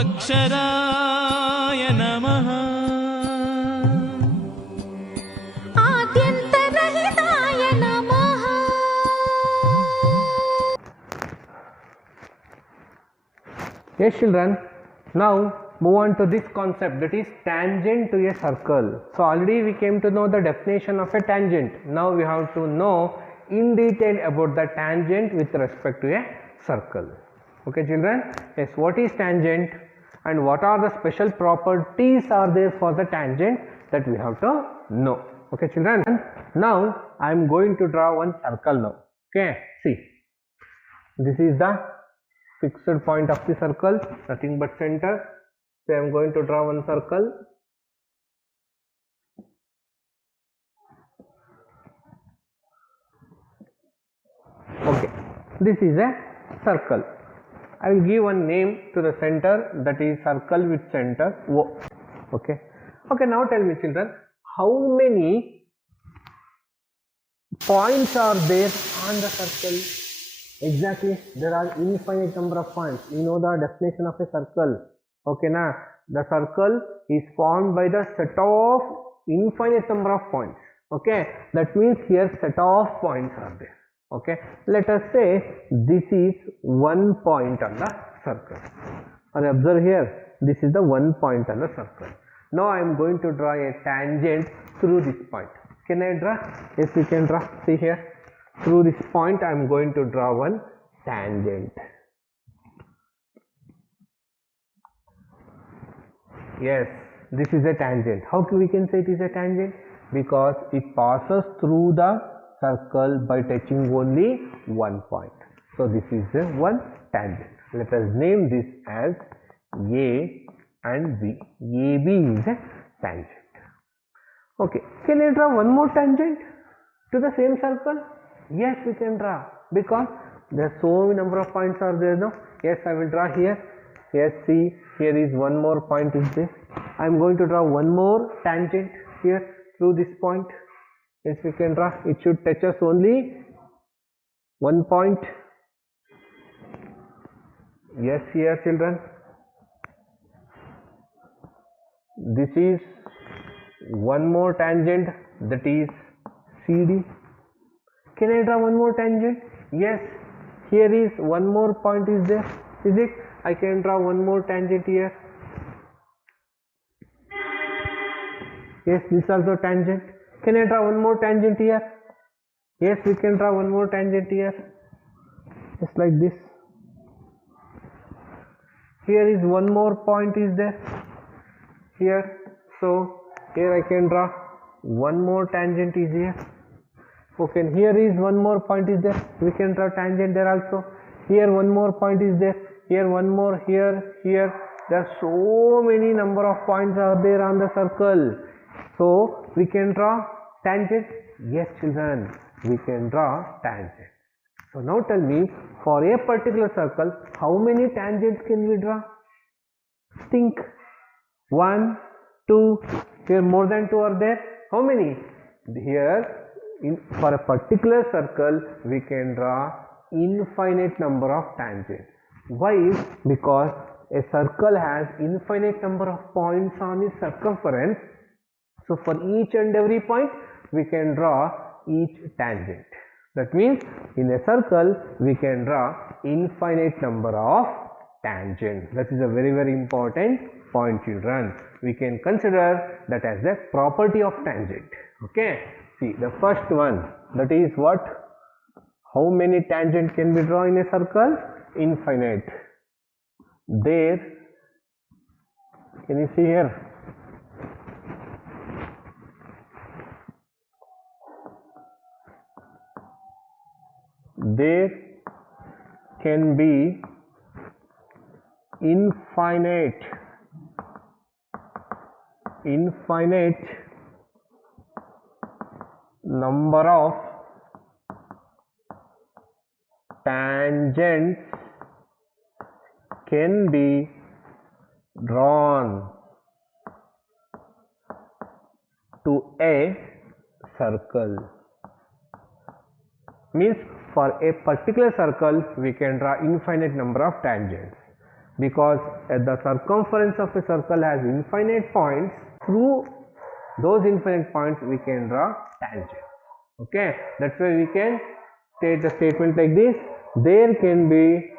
अक्षराय नमः आद्यन्तरहिताय नमः। Yes children, now move on to this concept, that is tangent to a circle. So already we came to know the definition of a tangent. Now we have to know in detail about the tangent with respect to a circle. Okay children, yes, what is tangent and what are the special properties are there for the tangent, that we have to know. Okay children, now I am going to draw one circle now. Okay, see, this is the fixed point of the circle, nothing but center. So I am going to draw one circle. Okay, this is a circle. I will give one name to the center, that is circle with center O. Okay, okay, now tell me children, how many points are there on the circle? Exactly, there are infinite number of points. You know the definition of a circle. Okay na, the circle is formed by the set of infinite number of points. Okay, that means here set of points are there. Okay, let us say this is one point on the circle, and observe here, this is the one point on the circle. Now I am going to draw a tangent through this point. Can I draw? Yes, we can draw. See here, through this point I am going to draw one tangent. Yes, this is a tangent. How we can say it is a tangent? Because it passes through the circle by touching only one point. So this is a one tangent. Let us name this as A and B. AB is a tangent. Okay, can I draw one more tangent to the same circle? Yes, we can draw, because there are so many number of points are there now. Yes, I will draw here. Yes, see, here is one more point is there. I am going to draw one more tangent here through this point. Yes, we can draw. It should touch us only one point. Yes, here children, this is one more tangent, that is CD. Can I draw one more tangent? Yes, here is one more point is there, is it? I can draw one more tangent here. Yes, this is also tangent. Can I draw one more tangent here? Yes, we can draw one more tangent here, just like this. Here is one more point is there here, so here I can draw one more tangent is here. Okay, here is one more point is there, we can draw tangent there also. Here one more point is there, here one more, here, here. There are so many number of points are there on the circle, so we can draw tangent. Yes children, we can draw tangent. So now tell me, for a particular circle, how many tangents can we draw? Think. 1, 2, here more than 2 are there. How many? Here, for a particular circle, we can draw infinite number of tangents. Why? Because a circle has infinite number of points on its circumference. So for each and every point, we can draw each tangent. That means in a circle, we can draw infinite number of tangents. That is a very, very important point children. We can consider that as a property of tangent. Okay. See, the first one, that is what? How many tangents can we draw in a circle? Infinite. There, can you see here? There can be infinite number of tangents can be drawn to a circle. Means for a particular circle we can draw infinite number of tangents. because the circumference of a circle has infinite points. Through those infinite points we can draw tangents. Okay, that's why we can state the statement like this: there can be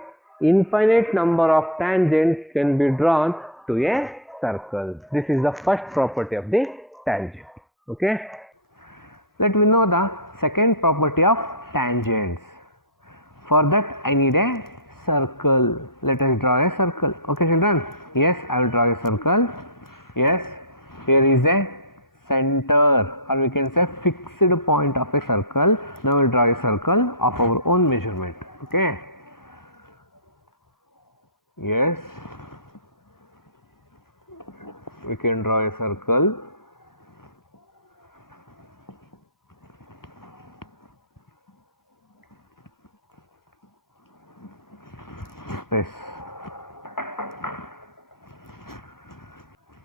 infinite number of tangents can be drawn to a circle. This is the first property of the tangent. Okay, let me know the second property of tangents. For that I need a circle. Let us draw a circle. Okay children, yes, I will draw a circle. Yes, here is a center, or we can say fixed point of a circle. Now we will draw a circle of our own measurement. Okay, yes, we can draw a circle. Yes,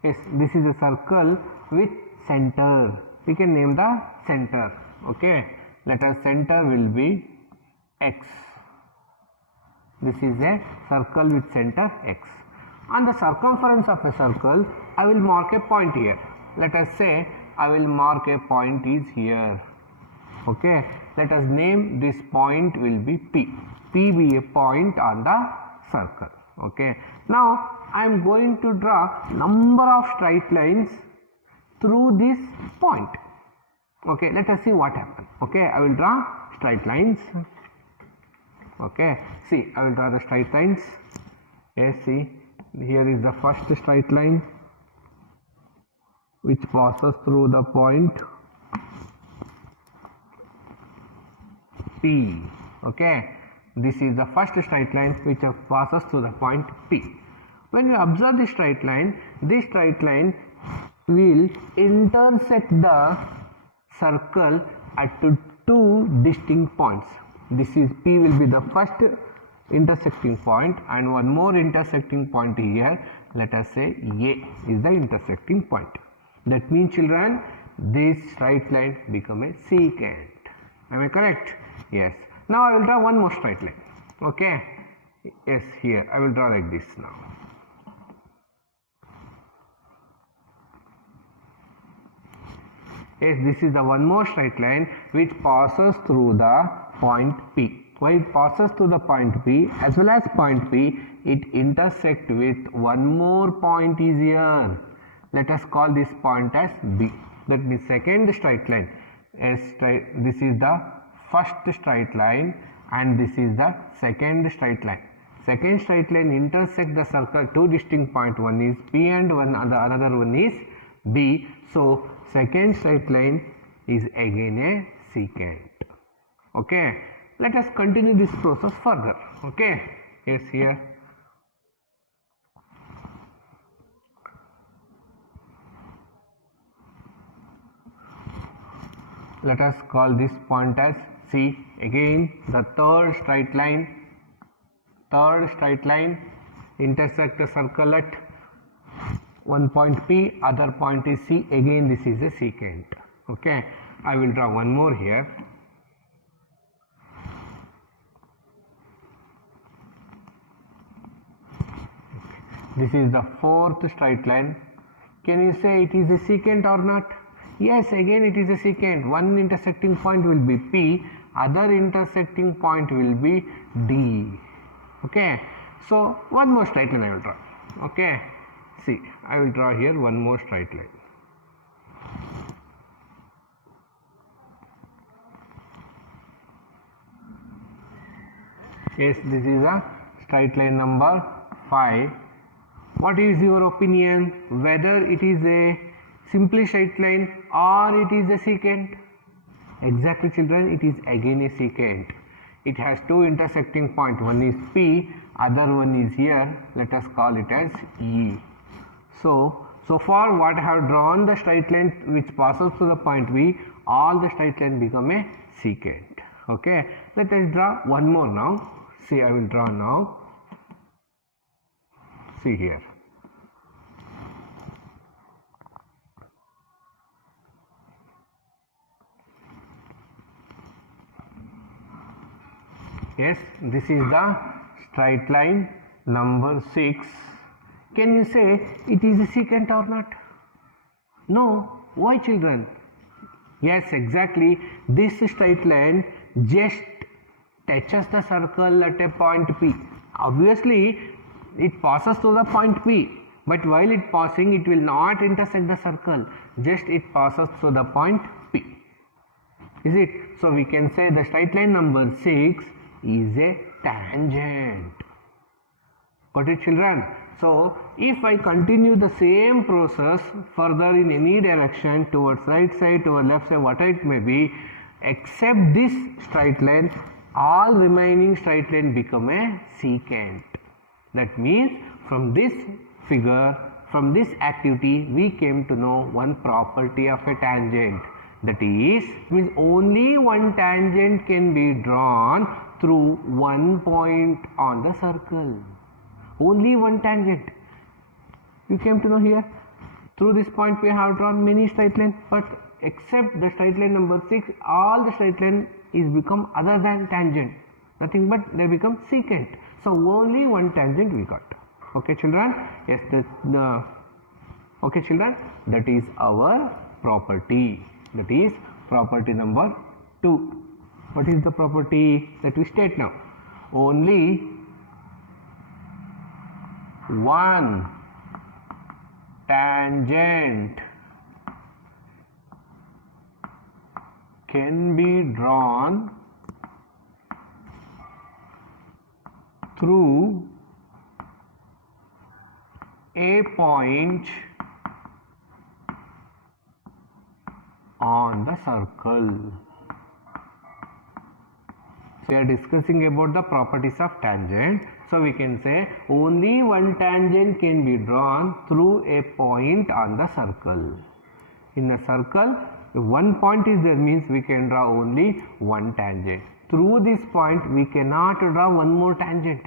yes, this is a circle with center. We can name the center. Okay, let us center will be x. This is a circle with center x. On the circumference of a circle, I will mark a point here. Let us say I will mark a point is here. Okay, let us name this point will be P. P be a point on the circle. Okay, now I am going to draw number of straight lines through this point. Okay, let us see what happens. Okay, I will draw straight lines. Okay, see, I will draw the straight lines. Yes, see, here is the first straight line which passes through the point P. Okay, this is the first straight line which passes through the point P. When you observe this straight line will intersect the circle at two distinct points. This is P will be the first intersecting point, and one more intersecting point here. Let us say A is the intersecting point. That means children, this straight line become a secant. Am I correct? Yes. Now I will draw one more straight line. Okay. Yes, here I will draw like this now. Yes, this is the one more straight line which passes through the point P. Why it passes through the point P as well as point P, it intersects with one more point is here. Let us call this point as B. That means second straight line. This is the first straight line and this is the second straight line. Second straight line intersect the circle two distinct points. One is P and another one is B. So second straight line is again a secant. Okay, let us continue this process further. Okay, yes, here let us call this point as C. Again the third straight line intersect the circle at one point P, other point is C. Again this is a secant. Okay, I will draw one more here. This is the fourth straight line. Can you say it is a secant or not? Yes, again it is a secant. One intersecting point will be P, other intersecting point will be D. Okay, so one more straight line I will draw. Okay, see, I will draw here one more straight line. Yes, this is a straight line number 5. What is your opinion whether it is a simply straight line or it is a secant? Exactly children, it is again a secant. It has two intersecting points. One is P, other one is here. Let us call it as E. So far what I have drawn the straight line which passes through the point B, all the straight line become a secant. Okay, let us draw one more now. See, I will draw now. See here. Yes, this is the straight line number 6, can you say it is a secant or not? No. Why, children? Yes, exactly. This straight line just touches the circle at a point P. Obviously, it passes through the point P, but while it passing, it will not intersect the circle. Just it passes through the point P. Is it? So we can say the straight line number 6 is a tangent. Got it, children? So if I continue the same process further in any direction, towards right side, towards left side, whatever it may be, except this straight line, all remaining straight line become a secant. That means from this figure, from this activity, we came to know one property of a tangent. That is, means only one tangent can be drawn through one point on the circle. Only one tangent. You came to know here. Through this point we have drawn many straight lines, but except the straight line number 6, all the straight line is become other than tangent. Nothing but they become secant. So only one tangent we got. Okay, children? Yes, okay, children? That is our property. That is property number 2. What is the property that we state now? Only one tangent can be drawn through a point on the circle. So we are discussing about the properties of tangent. So we can say only one tangent can be drawn through a point on the circle. In a circle, if one point is there, means we can draw only one tangent. Through this point we cannot draw one more tangent.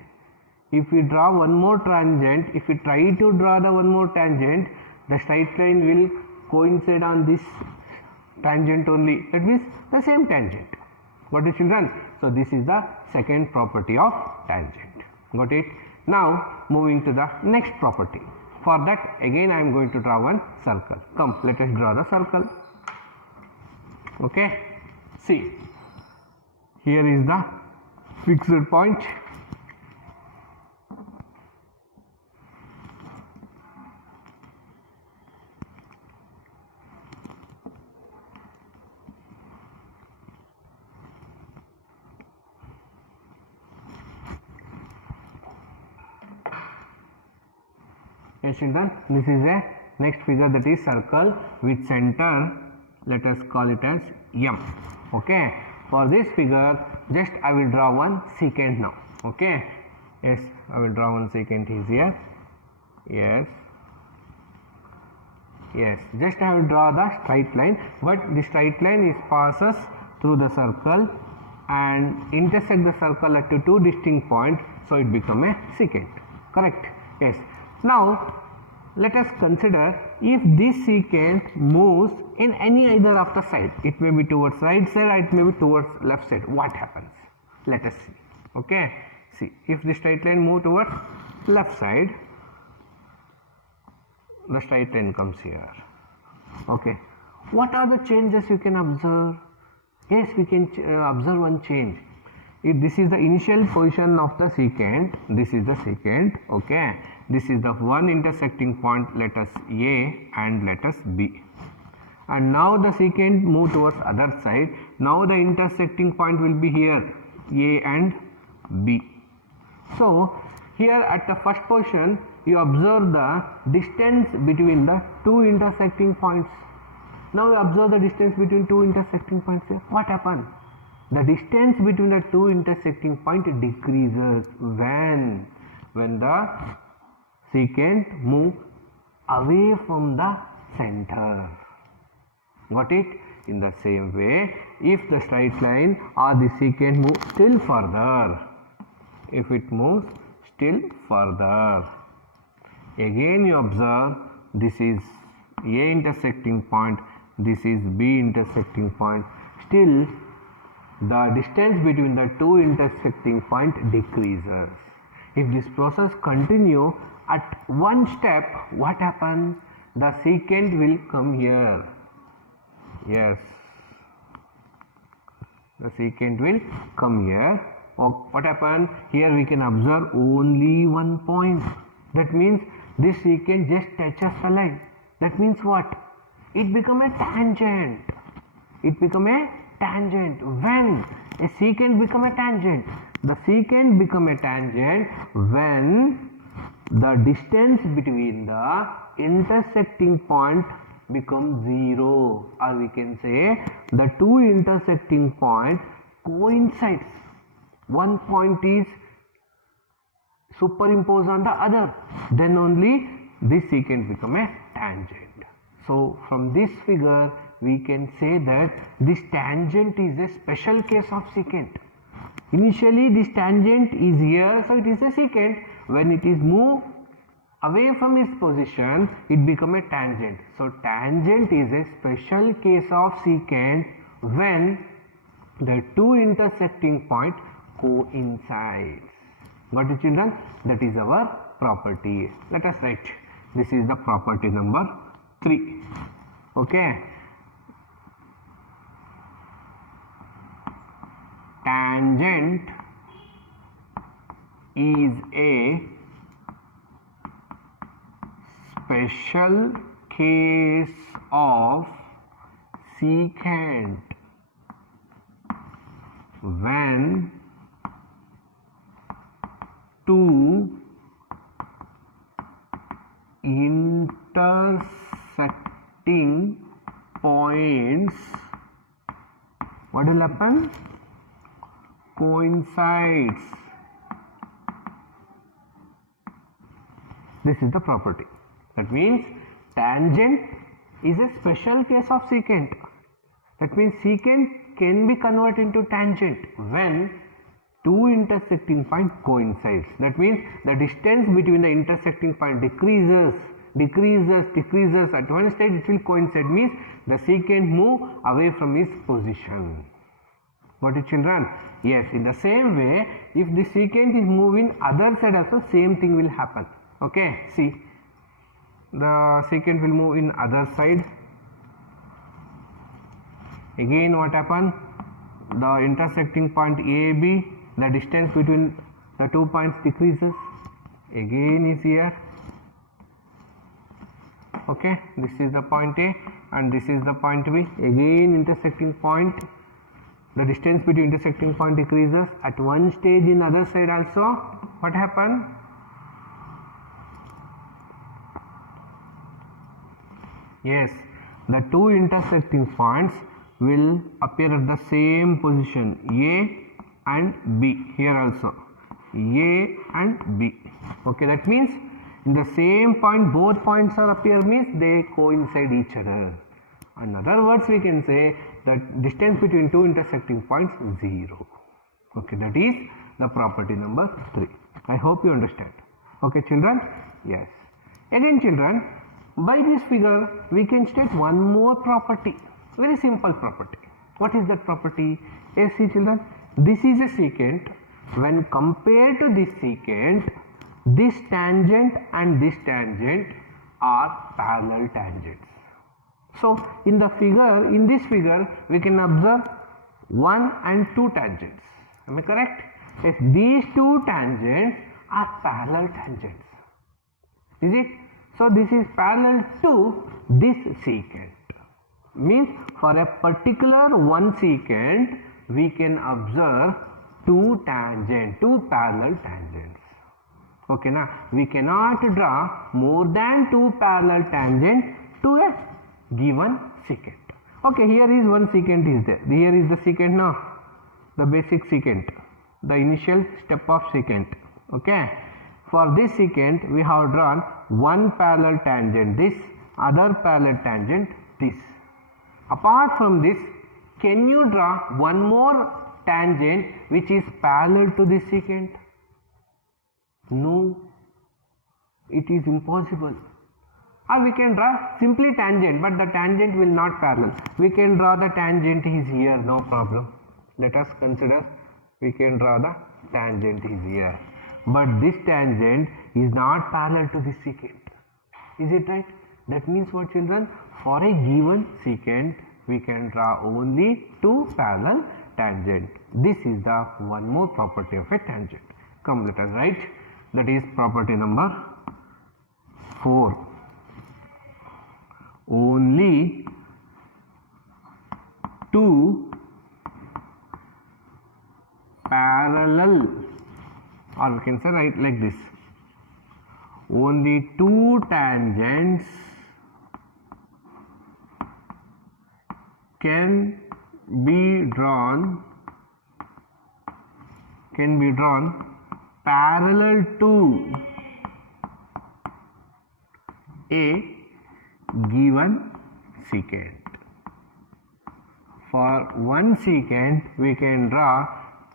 If we draw one more tangent, if we try to draw the one more tangent, the straight line will coincide on this tangent only. That means the same tangent. Got it, children? So this is the second property of tangent. Got it? Now moving to the next property. For that again I am going to draw one circle. Come, let us draw the circle. Okay, see, here is the fixed point. Yes, children, this is a next figure, that is circle with center, let us call it as M. Okay, for this figure just I will draw one secant now. Okay, yes, I will draw one secant is here. Yes, yes, just I will draw the straight line, but the straight line is passes through the circle and intersect the circle at two distinct points, so it become a secant. Correct? Yes. Now let us consider if this secant moves in any either of the side. It may be towards right side or it may be towards left side. What happens? Let us see. Okay, see, if the straight line move towards left side, the straight line comes here. Okay, what are the changes you can observe? Yes, we can observe one change. If this is the initial position of the secant, this is the secant. Okay, this is the one intersecting point, let us A and let us B. And now the secant move towards other side. Now the intersecting point will be here, A and B. So here at the first position, you observe the distance between the two intersecting points. Now you observe the distance between two intersecting points here. What happened? The distance between the two intersecting points decreases when the secant move away from the center. Got it? In the same way, if the straight line or the secant move still further, if it moves still further, again you observe this is A intersecting point, this is B intersecting point, still the distance between the two intersecting points decreases. If this process continue at one step, what happens? The secant will come here. Yes, the secant will come here. What happened? Here we can observe only one point. That means this secant just touches the line. That means what? It become a tangent. It become a tangent. When a secant become a tangent? The secant become a tangent when the distance between the intersecting point becomes 0, or we can say the two intersecting points coincides. One point is superimposed on the other, then only this secant become a tangent. So from this figure we can say that this tangent is a special case of secant. Initially this tangent is here, so it is a secant. When it is moved away from its position, it become a tangent. So tangent is a special case of secant when the two intersecting points coincides. Got it, children? That is our property. Let us write. This is the property number 3. Okay. Tangent is a special case of secant when two intersecting points, what will happen? Coincides. This is the property. That means tangent is a special case of secant. That means secant can be converted into tangent when two intersecting points coincides. That means the distance between the intersecting point decreases. At one stage it will coincide, means the secant move away from its position. Got it, children? Yes, in the same way, if the secant is moving other side also, same thing will happen. Okay, see, the secant will move in other side. Again what happen? The intersecting point AB, the distance between the 2 points decreases. Again is here. Okay, this is the point A and this is the point B. Again intersecting point, the distance between intersecting point decreases. At one stage in other side also, what happened? Yes, the two intersecting points will appear at the same position, A and B. Here also A and B. Okay, that means in the same point both points are appear, means they coincide each other. In other words, we can say that distance between two intersecting points is 0. Okay, that is the property number 3. I hope you understand. Okay, children? Yes. Again, children, by this figure we can state one more property. Very simple property. What is that property? Yes, see, children, this is a secant. When compared to this secant, this tangent and this tangent are parallel tangents. So in this figure we can observe 1 and 2 tangents. Am I correct? Yes, these two tangents are parallel tangents. Is it? So this is parallel to this secant. Means for a particular one secant we can observe two parallel tangents. Okay, now we cannot draw more than two parallel tangents to a given secant. Okay, here is one secant is there. Here is the secant now, the basic secant, the initial step of secant. Okay, for this secant we have drawn one parallel tangent, this, other parallel tangent, this. Apart from this, can you draw one more tangent which is parallel to this secant? No, it is impossible. Or we can draw simply tangent, but the tangent will not parallel. We can draw the tangent is here, no problem. Let us consider we can draw the tangent is here. but this tangent is not parallel to this secant. Is it right? That means what, children? For a given secant, we can draw only two parallel tangent. This is the one more property of a tangent. Come, let us write. That is property number 4. Only two parallel, or we can say right like this, only two tangents can be drawn parallel to a given secant. For one secant, we can draw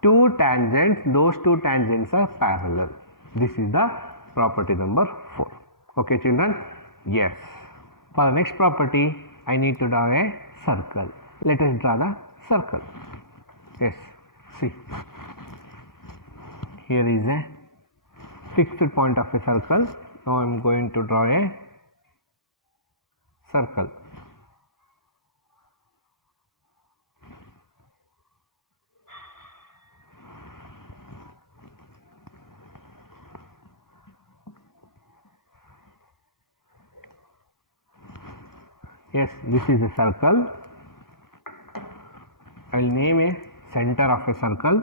two tangents. Those two tangents are parallel. This is the property number 4. Okay, children? Yes. For the next property, I need to draw a circle. Let us draw the circle. Yes. See. Here is a fixed point of a circle. Now I am going to draw a circle. Yes, this is a circle. I will name a center of a circle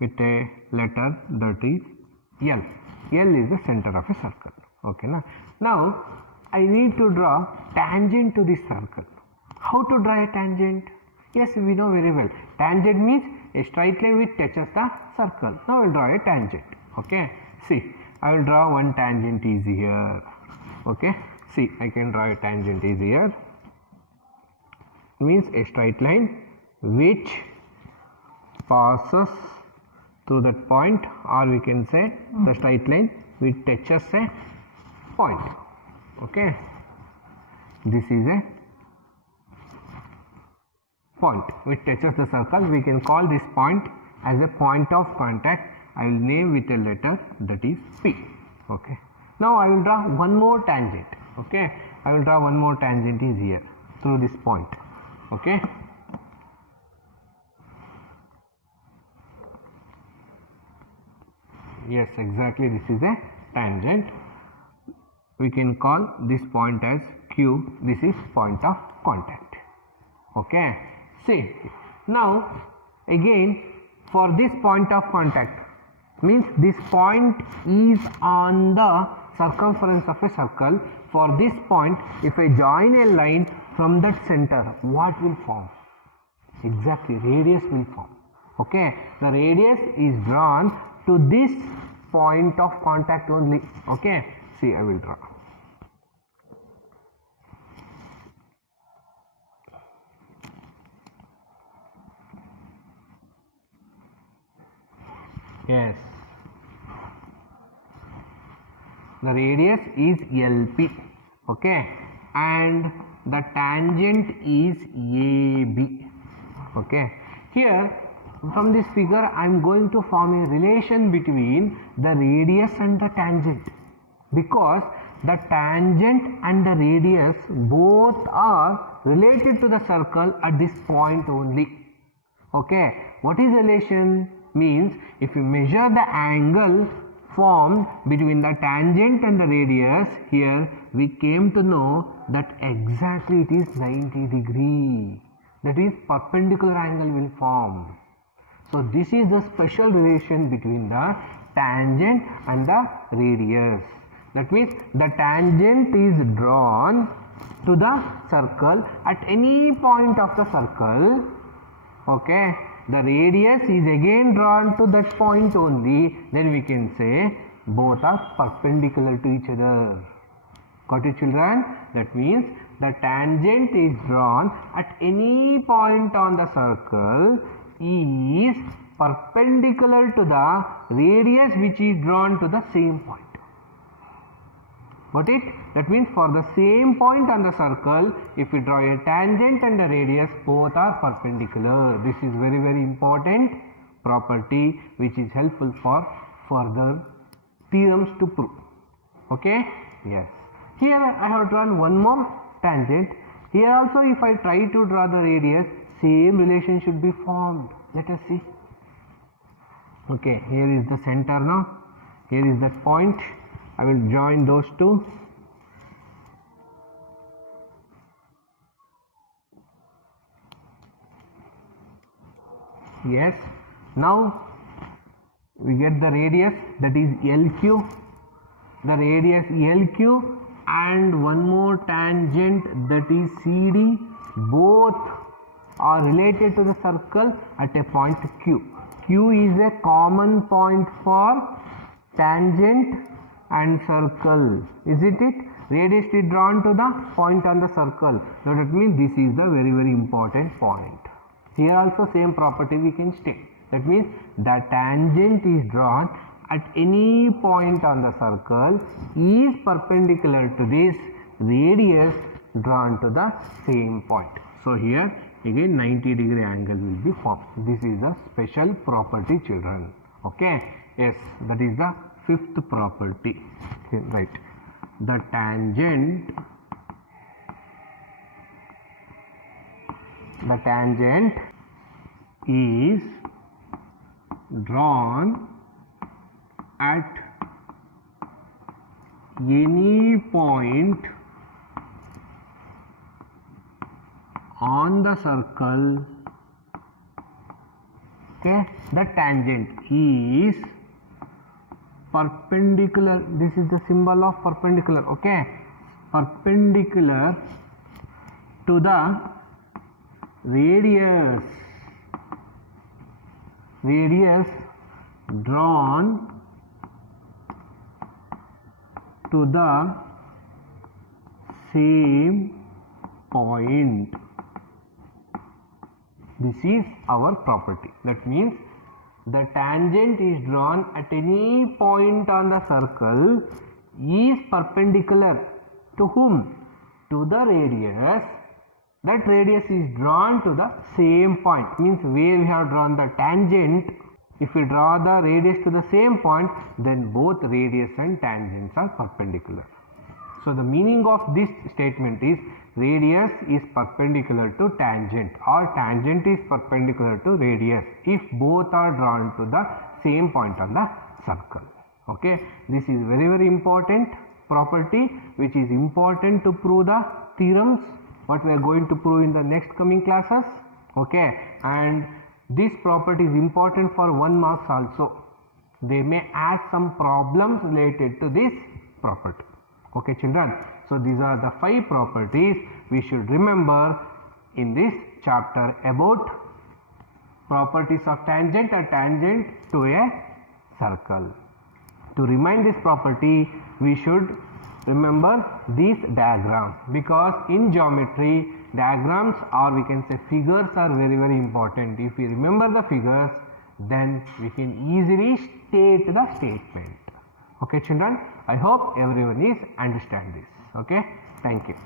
with a letter that is L. L is the center of a circle. Okay, now I need to draw tangent to this circle. How to draw a tangent? Yes, we know very well. Tangent means a straight line which touches the circle. Now I will draw a tangent. Okay, see, I will draw one tangent is here. Okay, see, I can draw a tangent is here. Means a straight line which passes through that point, or we can say the straight line which touches a point. Okay, this is a point which touches the circle. We can call this point as a point of contact. I will name with a letter that is P. Okay, now I will draw one more tangent. Okay, I will draw one more tangent is here through this point. Okay, yes, exactly, this is a tangent. We can call this point as Q. This is point of contact. Okay, see, now again for this point of contact, means this point is on the circumference of a circle. For this point, if I join a line from that center, what will form? Exactly, radius will form. Okay, the radius is drawn to this point of contact only. Okay, see, I will draw. Yes, the radius is LP. Okay, and the tangent is AB. Okay, here from this figure I am going to form a relation between the radius and the tangent, because the tangent and the radius both are related to the circle at this point only. Okay, what is relation? Means if you measure the angle formed between the tangent and the radius, here we came to know that exactly it is 90 degree. That is, perpendicular angle will form. So this is the special relation between the tangent and the radius. That means the tangent is drawn to the circle at any point of the circle. Okay, the radius is again drawn to that point only. Then we can say both are perpendicular to each other. Got it, children? That means the tangent is drawn at any point on the circle is perpendicular to the radius which is drawn to the same point. Got it? That means for the same point on the circle, if we draw a tangent and a radius, both are perpendicular. This is very, very important property which is helpful for further theorems to prove. Okay, yes. Here I have drawn one more tangent. Here also if I try to draw the radius, same relation should be formed. Let us see. Okay, here is the center now. Here is that point. I will join those two. Yes. Now we get the radius, that is LQ. The radius LQ and one more tangent, that is CD. Both are related to the circle at a point Q. Q is a common point for tangent and circle, isn't it? Radius is drawn to the point on the circle. So that means this is the very important point. Here also same property we can state. That means the tangent is drawn at any point on the circle is perpendicular to this radius drawn to the same point. So here again 90-degree angle will be formed. This is a special property, children. Okay, yes, that is the fifth property. Okay, right. The tangent is drawn at any point on the circle. Okay, the tangent is perpendicular. This is the symbol of perpendicular. Okay, perpendicular to the radius drawn to the same point. This is our property. That means the tangent is drawn at any point on the circle is perpendicular to whom? To the radius. That radius is drawn to the same point. Means where we have drawn the tangent, if we draw the radius to the same point, then both radius and tangents are perpendicular. So the meaning of this statement is radius is perpendicular to tangent or tangent is perpendicular to radius if both are drawn to the same point on the circle. Okay, this is very important property which is important to prove the theorems what we are going to prove in the next coming classes. Okay, and this property is important for 1 marks also. They may ask some problems related to this property. Okay, children. So these are the 5 properties we should remember in this chapter about properties of tangent or tangent to a circle. To remind this property, we should remember these diagrams, because in geometry diagrams or we can say figures are very important. If we remember the figures, then we can easily state the statement. Okay, children, I hope everyone is understand this. Okay, thank you.